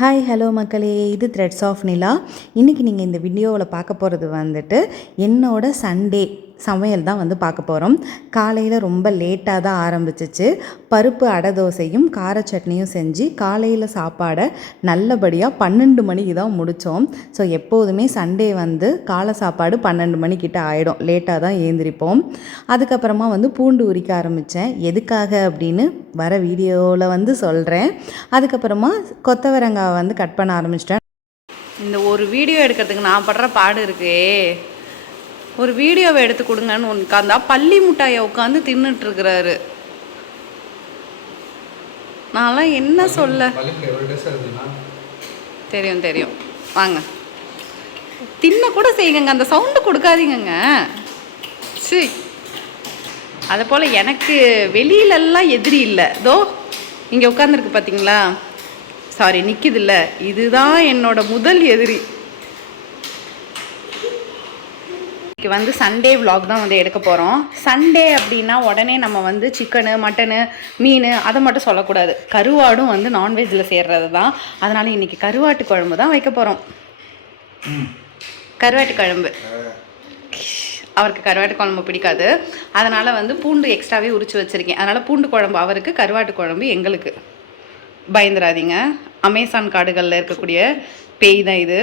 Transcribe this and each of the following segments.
Hi hello மக்களே, இது threads of நிலா. இன்றைக்கி நீங்கள் இந்த வீடியோவில் பார்க்க போகிறது வந்துட்டு என்னோட சண்டே சமையல் தான் வந்து பார்க்க போகிறோம். காலையில் ரொம்ப லேட்டாக தான் ஆரம்பிச்சிச்சு. பருப்பு அடை தோசையும் கார சட்னியும் செஞ்சு காலையில் சாப்பாடை நல்லபடியாக 12 மணிக்கு தான் முடித்தோம். ஸோ எப்போதுமே சண்டே வந்து காலை சாப்பாடு 12 மணிக்கிட்ட ஆகிடும். லேட்டாக தான் ஏந்திரிப்போம். அதுக்கப்புறமா வந்து பூண்டு உரிக்க ஆரம்பித்தேன். எதுக்காக அப்படின்னு வர வீடியோவில் வந்து சொல்கிறேன். அதுக்கப்புறமா கொத்தவரங்காய் வந்து கட் பண்ண ஆரம்பிச்சிட்டேன். இந்த ஒரு வீடியோ எடுக்கிறதுக்கு நான் படுற பாடு இருக்கே. ஒரு வீடியோவை எடுத்து கொடுங்கன்னு உட்காந்தா பள்ளி முட்டாயை உட்காந்து தின்னுட்டுருக்கிறாரு. நான்லாம் என்ன சொல்ல. தெரியும் தெரியும், வாங்க தின்ன கூட செய்யுங்க, அந்த சவுண்டு கொடுக்காதீங்க. சரி, அதை போல் எனக்கு வெளியிலெல்லாம் எதிரி இல்லை. தோ இங்கே உட்காந்துருக்கு பார்த்தீங்களா, சாரி நிற்கிது இல்லை, இதுதான் என்னோட முதல் எதிரி. இன்றைக்கி வந்து சண்டே விலாக் தான் வந்து எடுக்க போகிறோம். சண்டே அப்படின்னா உடனே நம்ம வந்து சிக்கனு மட்டனு மீன் அதை மட்டும் சொல்லக்கூடாது. கருவாடும் வந்து நான்வெஜ்ஜில் சேர்றது தான். அதனால் இன்றைக்கி கருவாட்டு குழம்பு தான் வைக்க போகிறோம். கருவாட்டு குழம்பு அவருக்கு கருவாட்டு குழம்பு பிடிக்காது. அதனால் வந்து பூண்டு எக்ஸ்ட்ராவே உரித்து வச்சுருக்கேன். அதனால் பூண்டு குழம்பு அவருக்கு, கருவாட்டு குழம்பு எங்களுக்கு. பயந்துடாதீங்க, அமேசான் காடுகளில் இருக்கக்கூடிய பேய் தான் இது.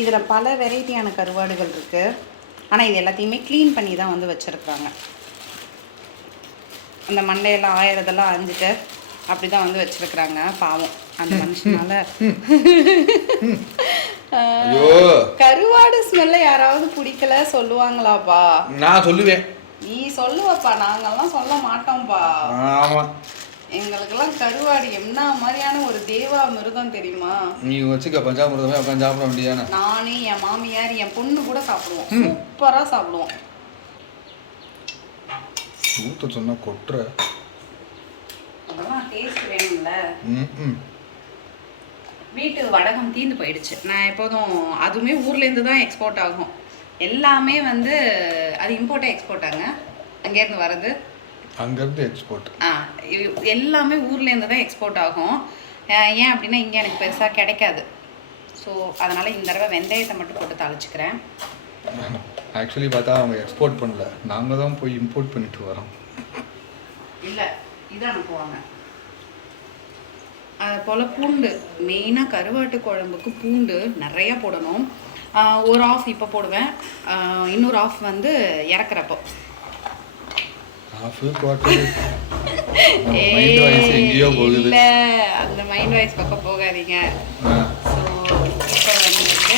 இதில் பல வெரைட்டியான கருவாடுகள் இருக்குது. ஆனால் இது எல்லாத்தையுமே க்ளீன் பண்ணி தான் வந்து வச்சுருக்காங்க. அந்த மண்டையெல்லாம் ஆயிரதெல்லாம் அஞ்சிட்டு அப்படி தான் வந்து வச்சுருக்குறாங்க. பாவம் அந்த மனுஷனால. கருவாடு ஸ்மெல்ல யாராவது பிடிக்கல சொல்லுவாங்களாப்பா? நான் சொல்லுவேன். நீ சொல்லுவப்பா, நாங்கெல்லாம் சொல்ல மாட்டோம்ப்பா. ஆமாம், எங்களுக்கெல்லாம் கருவாடு என்ன மாதிரியான ஒரு தேவா மிருகம் தெரியுமா? நீ வச்சுக்க பஞ்சாமிரதமே உட்காந்து சாப்பிட வேண்டியதானே. நானே, என் மாமியார், என் பொண்ணு கூட சாப்பிடுவோம். சூப்பராக சாப்பிடுவோம். ஊத்த சொன்னா கொட்டுற. அதெல்லாம் டேஸ்ட் வேணும்ல. வீட்டு வடகம் தீந்து போயிடுச்சு. நான் எப்போதும் அதுவுமே ஊர்லேருந்து தான் எக்ஸ்போர்ட் ஆகும். எல்லாமே வந்து அது இம்போர்ட்டாக எக்ஸ்போர்ட்டாங்க. அங்கேருந்து வர்றது, அங்கேருந்து எக்ஸ்போர்ட். எல்லாமே ஊர்லேருந்து தான் எக்ஸ்போர்ட் ஆகும். ஏன் அப்படின்னா இங்கே எனக்கு பெருசாக கிடைக்காது. ஸோ அதனால் இந்த தடவை வெந்தயத்தை மட்டும் போட்டு தாளிச்சுக்கிறேன். ஆக்சுவலி பார்த்தா அவங்க எக்ஸ்போர்ட் பண்ணல, நாங்கள் தான் போய் இம்போர்ட் பண்ணிட்டு வரோம். இல்லை, இதை அனுப்புவாங்க. அது போல் பூண்டு மெயினாக கருவாட்டு குழம்புக்கு பூண்டு நிறையா போடணும். ஒரு ஆஃப் இப்போ போடுவேன், இன்னொரு ஆஃப் வந்து இறக்குறப்போ. இல்லை, அந்த மைண்ட் வாய்ஸ் பக்கம் போகாதீங்க. ஸோ இப்போ வந்துட்டு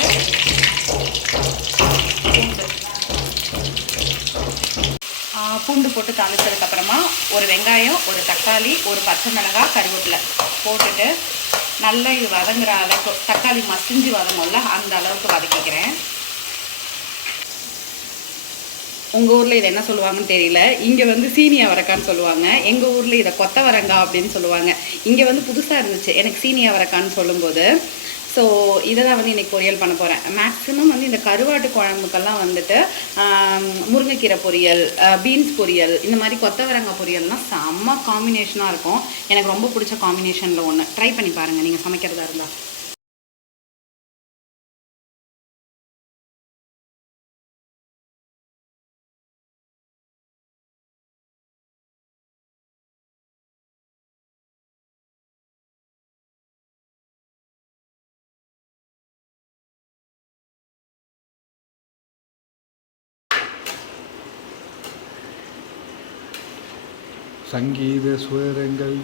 பூண்டு போட்டு தாளிச்சதுக்கப்புறமா ஒரு வெங்காயம், ஒரு தக்காளி, ஒரு பச்சை மிளகாய், கருவேப்பிலை போட்டுட்டு நல்லா இது வதங்குற அளவுக்கு, தக்காளி மசிஞ்சு வதங்கும்ல அந்த அளவுக்கு வதக்கிக்கிறேன். உங்கள் ஊரில் இதை என்ன சொல்லுவாங்கன்னு தெரியல. இங்கே வந்து சீனி அவரைக்கான்னு சொல்லுவாங்க. எங்கள் ஊரில் இதை கொத்தவரங்காய் அப்படின்னு சொல்லுவாங்க. இங்கே வந்து புதுசாக இருந்துச்சு எனக்கு சீனி அவரைக்கான்னு சொல்லும்போது. ஸோ இதை தான் வந்து இன்றைக்கி பொரியல் பண்ண போகிறேன். மேக்ஸிமம் வந்து இந்த கருவாட்டு குழம்புக்கெல்லாம் வந்துட்டு முருங்கைக்கீரை பொரியல், பீன்ஸ் பொரியல், இந்த மாதிரி கொத்தவரங்காய் பொரியல்னால் செம்ம காம்பினேஷனாக இருக்கும். எனக்கு ரொம்ப பிடிச்ச காம்பினேஷனில் ஒன்று. ட்ரை பண்ணி பாருங்கள் நீங்கள் சமைக்கிறதா இருந்தால். சங்கீத சுவரங்கள்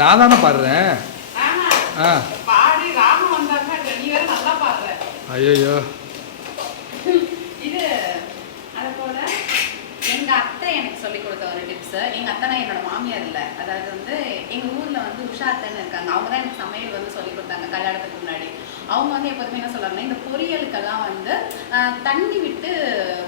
நான் தானே பாடுறேன். ஐயோ, இது அதை போல எங்கள் அத்தை எனக்கு சொல்லி கொடுத்த ஒரு டிப்ஸு. எங்கள் அத்தைனா என்னோட மாமியார் இல்லை, அதாவது வந்து எங்கள் ஊரில் வந்து உஷா அத்தைன்னு இருக்காங்க. அவங்க தான் எனக்கு சமையல் வந்து சொல்லி கொடுத்தாங்க கல்யாணத்துக்கு முன்னாடி. அவங்க வந்து எப்போதுமே என்ன சொல்கிறாங்கன்னா இந்த பொரியலுக்கெல்லாம் வந்து தண்ணி விட்டு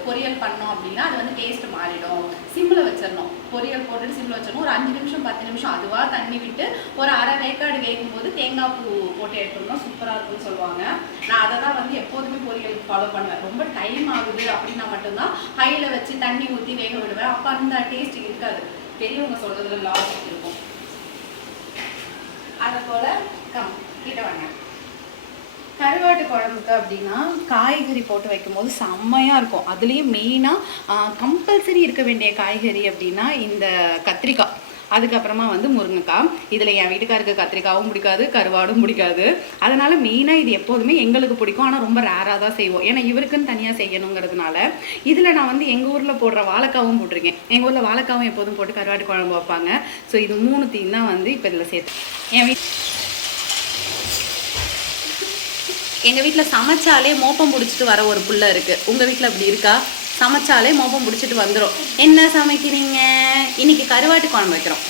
பொரியல் பண்ணோம் அப்படின்னா அது வந்து டேஸ்ட் மாறிடும். சிம்மில் வச்சிடணும், பொரியல் போட்டுட்டு சிம்மில் வச்சிடணும். ஒரு 5 நிமிஷம் 10 நிமிஷம் அதுவாக தண்ணி விட்டு ஒரு அரை வேக்காடு வேகும்போது தேங்காய் பூ போட்டு எடுத்தோம்னா சூப்பராக இருக்கும்னு சொல்லுவாங்க. நான் அதை தான் வந்து எப்போதுமே பொரியலுக்கு ஃபாலோ பண்ணுவேன். ரொம்ப டைம் ஆகுது அப்படின்னா மட்டும்தான் ஹையில் வச்சு தண்ணி ஊற்றி வேக விடுவேன். அப்போ அந்த டேஸ்ட் இருக்காது. பெரியவங்க சொல்கிறதுல லாஜிக் இருக்கும். அதை போல் கிட்ட வாங்க. கருவாட்டு குழம்புக்கு அப்படின்னா காய்கறி போட்டு வைக்கும்போது செம்மையாக இருக்கும். அதுலேயும் மெயினாக கம்பல்சரி இருக்க வேண்டிய காய்கறி அப்படின்னா இந்த கத்திரிக்காய், அதுக்கப்புறமா வந்து முருங்கைக்காய். இதில் என் வீட்டுக்காருக்கு கத்திரிக்காயும் பிடிக்காது, கருவாடும் பிடிக்காது. அதனால் மெயினாக இது எப்போதுமே எங்களுக்கு பிடிக்கும். ஆனால் ரொம்ப ரேராக தான் செய்வோம், ஏன்னா இவருக்குன்னு தனியாக செய்யணுங்கிறதுனால. இதில் நான் வந்து எங்கள் ஊரில் போடுற வாழைக்காவும் போட்டிருக்கேன். எங்கள் ஊரில் வாழைக்காவும் எப்போதும் போட்டு கருவாட்டு குழம்பு வைப்பாங்க. ஸோ இது 3 தான் வந்து இப்போ இதில் சேர்த்து எங்கள் வீட்டில் சமைச்சாலே மோப்பம் பிடிச்சிட்டு வர ஒரு புள்ள இருக்குது. உங்கள் வீட்டில் அப்படி இருக்கா? சமைச்சாலே மோப்பம் பிடிச்சிட்டு வந்துடும். என்ன சமைக்கிறீங்க? இன்னைக்கு கருவாட்டு குழம்பு வைக்கிறோம்.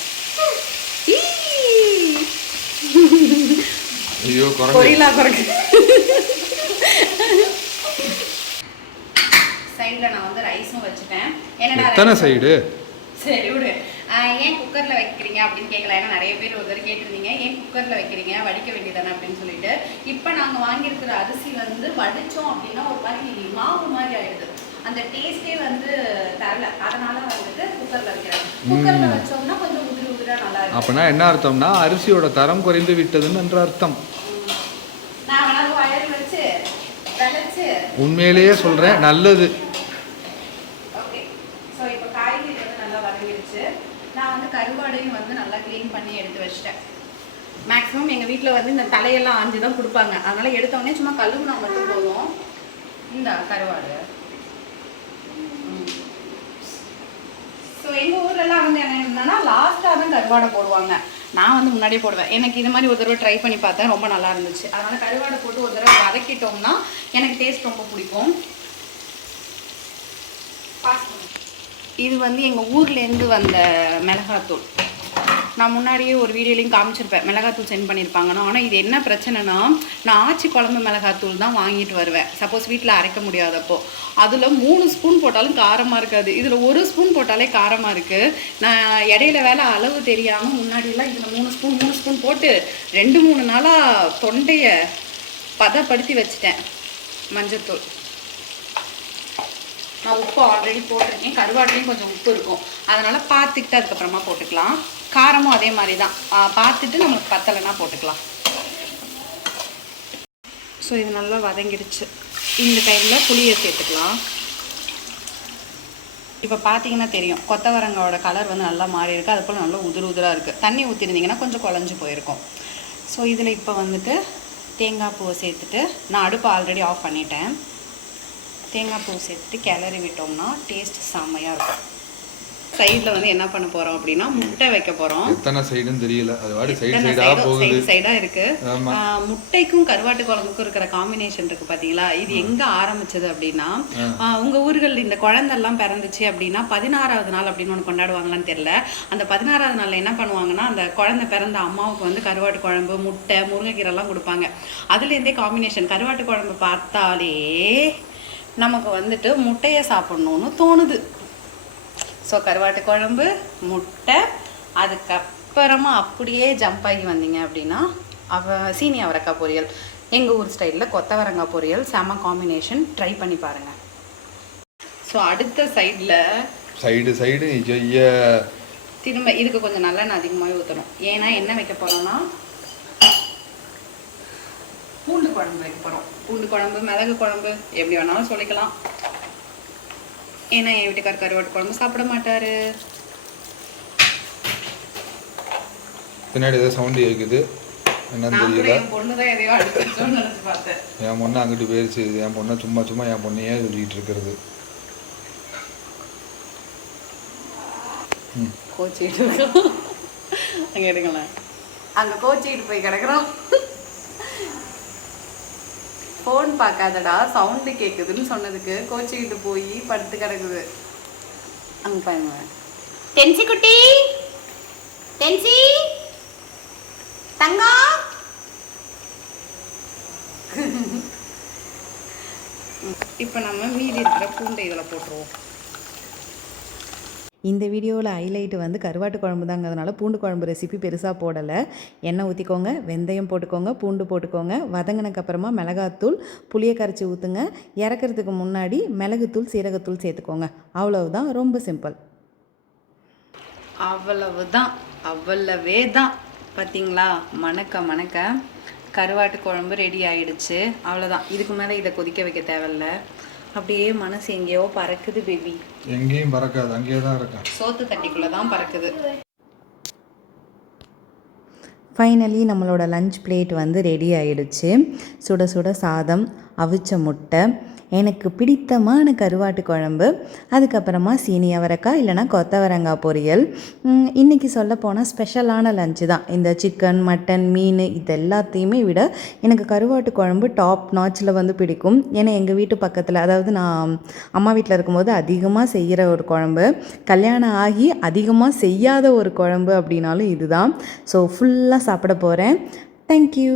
சைடில் நான் வந்து ரைஸும் வச்சுட்டேன். என்னடா சைடு சரி விடு. ஏன் குக்கரில் வைக்கிறீங்க அப்படின்னு கேட்கலாம். ஏன்னா நிறைய பேர் ஒரு தடவை கேட்டிருந்தீங்க, ஏன் குக்கரில் வைக்கிறீங்க, வடிக்க வேண்டியதானே அப்படின்னு சொல்லிட்டு. இப்போ நாங்கள் வாங்கியிருக்கிற அரிசி வந்து வடித்தோம் அப்படின்னா ஒரு மாதிரி மாவு மாதிரி ஆயிடுது. அந்த டேஸ்டே வந்து தரல. அதனால வந்துட்டு குக்கரில் வைக்கிறேன். குக்கரில் வச்சோம்னா கொஞ்சம் உதிரா நல்லா இருக்கும். அப்படின்னா என்ன அர்த்தம்னா அரிசியோட தரம் குறைந்து விட்டதுன்னு என்ற அர்த்தம். நான் வேணாலும் வயல் வச்சு விளைச்சு உண்மையிலேயே சொல்கிறேன், நல்லது. நான் வந்து கருவாடையும் வந்து நல்லா க்ளீன் பண்ணி எடுத்து வச்சிட்டேன். மேக்ஸிமம் எங்கள் வீட்டில் வந்து இந்த தலையெல்லாம் ஆஞ்சு தான் கொடுப்பாங்க. அதனால் எடுத்தோடனே சும்மா கழுவுனா மட்டும் போதும். இந்த கருவாடு ஸோ எங்கள் ஊர்லலாம் வந்து என்ன என்னன்னா லாஸ்ட்டாக தான் கருவாடை போடுவாங்க. நான் வந்து முன்னாடியே போடுவேன். எனக்கு இது மாதிரி ஒரு தடவை ட்ரை பண்ணி பார்த்தேன், ரொம்ப நல்லா இருந்துச்சு. அதனால் கருவாடை போட்டு ஒரு தடவை வதக்கிட்டோம்னா எனக்கு டேஸ்ட் ரொம்ப பிடிக்கும். இது வந்து எங்கள் ஊர்லேருந்து வந்த மிளகாத்தூள். நான் முன்னாடியே ஒரு வீடியோலையும் காமிச்சிருப்பேன், மிளகாத்தூள் சென்ட் பண்ணியிருப்பாங்கன்னு. ஆனால் இது என்ன பிரச்சனைனா, நான் ஆச்சி குழம்பு மிளகாத்தூள் தான் வாங்கிட்டு வருவேன் சப்போஸ் வீட்டில் அரைக்க முடியாதப்போ. அதில் 3 ஸ்பூன் போட்டாலும் காரமாக இருக்காது, இதில் 1 ஸ்பூன் போட்டாலே காரமாக இருக்குது. நான் இடையில வேலை அளவு தெரியாமல் முன்னாடியெல்லாம் இதில் 3 ஸ்பூன் போட்டு 2-3 நாளாக தொண்டையை பதப்படுத்தி வச்சுட்டேன். மஞ்சத்தூள் நான் உப்பு ஆல்ரெடி போட்டிருக்கேன். கருவாட்டிலையும் கொஞ்சம் உப்பு இருக்கும், அதனால் பார்த்துக்கிட்டு அதுக்கப்புறமா போட்டுக்கலாம். காரமும் அதே மாதிரி தான், பார்த்துட்டு நம்மளுக்கு பத்தலைன்னா போட்டுக்கலாம். ஸோ இது நல்லா வதங்கிடுச்சு. இந்த டைமில் புளியை சேர்த்துக்கலாம். இப்போ பார்த்தீங்கன்னா தெரியும், கொத்தவரங்காவோட கலர் வந்து நல்லா மாறி இருக்குது. அது போல் நல்லா உதிராக இருக்குது. தண்ணி ஊற்றிருந்தீங்கன்னா கொஞ்சம் குழஞ்சி போயிருக்கும். ஸோ இதில் இப்போ வந்துட்டு தேங்காய் பூவை சேர்த்துட்டு, நான் அடுப்பை ஆல்ரெடி ஆஃப் பண்ணிட்டேன். தேங்காய் பூ சேர்த்துட்டு கிளறி விட்டோம்னா டேஸ்ட் செம்மையாக இருக்கும். சைடில் வந்து என்ன பண்ண போகிறோம் அப்படின்னா முட்டை வைக்க போகிறோம். எத்தனை சைடுன்னு தெரியல, அது வாடி சைடாக இருக்குது. முட்டைக்கும் கருவாட்டு குழம்புக்கும் இருக்கிற காம்பினேஷன் இருக்குது பார்த்தீங்களா? இது எங்கே ஆரம்பிச்சது அப்படின்னா, உங்கள் ஊர்களில் இந்த குழந்தெல்லாம் பிறந்துச்சு அப்படின்னா 16வது நாள் அப்படின்னு ஒன்று கொண்டாடுவாங்களான்னு தெரியல. அந்த 16வது நாளில் என்ன பண்ணுவாங்கன்னா, அந்த குழந்தை பிறந்த அம்மாவுக்கு வந்து கருவாட்டு குழம்பு, முட்டை, முருங்கைக்கீரைலாம் கொடுப்பாங்க. அதுலேருந்தே காம்பினேஷன் கருவாட்டு குழம்பு பார்த்தாலே நமக்கு வந்துட்டு முட்டையை சாப்பிட்ணுன்னு தோணுது. ஸோ கருவாட்டு குழம்பு, முட்டை, அதுக்கப்புறமா அப்படியே ஜம்ப் ஆகி வந்தீங்க அப்படின்னா சீனி அவரைக்காய் பொரியல். எங்கள் ஊர் ஸ்டைலில் கொத்தவரங்காய் பொரியல் செம காம்பினேஷன். ட்ரை பண்ணி பாருங்கள். ஸோ அடுத்த சைடு திரும்ப இதுக்கு கொஞ்சம் நல்லெண்ணெய் அதிகமாகவே ஊற்றணும். ஏன்னா என்ன வைக்க போகிறோன்னா பூண்டு குழம்பு வைக்க போகிறோம். பூண்டு குழம்பு, மிளகு குழம்பு, எப்படி வேணாலும் சொல்லிக்கலாம். ஏன்னா என் வீட்டுக்கார் கருவாட்டு குழம்பு சாப்பிட மாட்டார். பின்னாடி ஏதோ சவுண்டு கேட்குது, என்னன்னு தெரியல. என் பொண்ணு தான் எதையோ அடிச்சுன்னு நினச்சி பார்த்தேன். என் பொண்ணு அங்கிட்டு போயிடுச்சு. என் பொண்ணை சும்மா என் பொண்ணையே சொல்லிட்டு இருக்கிறது. கோச்சிக்கிட்டு இருக்கோம். அங்கே எடுங்களேன், அங்கே கோச்சிக்கிட்டு போய் கிடக்குறோம். ஃபோன் பார்க்காதடா, சவுண்டு கேட்குதுன்னு சொன்னதுக்கு கோச்சிக்கிட்டு போய் படுத்து கிடக்குது. அங்கே பாருங்க, டென்சி குட்டி, டென்சி தங்கம். இப்போ நம்ம மீதி இருக்கிற பூண்டை இதில் போட்டுருவோம். இந்த வீடியோவில் ஹைலைட் வந்து கருவாட்டு குழம்பு தாங்கிறதுனால பூண்டு குழம்பு ரெசிபி பெருசாக போடலை. எண்ணெய் ஊற்றிக்கோங்க, வெந்தயம் போட்டுக்கோங்க, பூண்டு போட்டுக்கோங்க. வதங்கினக்கப்புறமா மிளகாத்தூள், புளியை கரைச்சி ஊற்றுங்க. இறக்கிறதுக்கு முன்னாடி மிளகுத்தூள், சீரகத்தூள் சேர்த்துக்கோங்க. அவ்வளவுதான், ரொம்ப சிம்பிள். அவ்வளவுதான், அவ்வளவே தான். பார்த்தீங்களா, மணக்க மணக்க கருவாட்டு குழம்பு ரெடி ஆயிடுச்சு. அவ்வளோதான், இதுக்கு மேலே இதை கொதிக்க வைக்க தேவையில்ல. அப்படியே மனசு எங்கேயோ பறக்குது பேபி. எங்கேயும் பறக்காது, அங்கேயே தான் இருக்கேன். சோத்து தட்டிக்குள்ளே தான் பறக்குது. ஃபைனலி நம்மளோட லஞ்ச் பிளேட் வந்து ரெடி ஆகிடுச்சு. சுட சுட சாதம், அவிச்ச முட்டை, எனக்கு பிடித்தமான கருவாட்டு குழம்பு, அதுக்கப்புறமா சீனி அவரைக்காய் இல்லைனா கொத்தவரங்காய் பொரியல். இன்றைக்கி சொல்ல போனால் ஸ்பெஷலான லஞ்சு தான். இந்த சிக்கன், மட்டன், மீன் இது எல்லாத்தையுமே விட எனக்கு கருவாட்டு குழம்பு டாப் நாச்சில் வந்து பிடிக்கும். ஏன்னா எங்கள் வீட்டு பக்கத்தில், அதாவது நான் அம்மா வீட்டில் இருக்கும்போது அதிகமாக செய்கிற ஒரு குழம்பு, கல்யாணம் ஆகி அதிகமாக செய்யாத ஒரு குழம்பு அப்படின்னாலும் இதுதான். ஸோ ஃபுல்லாக சாப்பிட போகிறேன். தேங்க்யூ.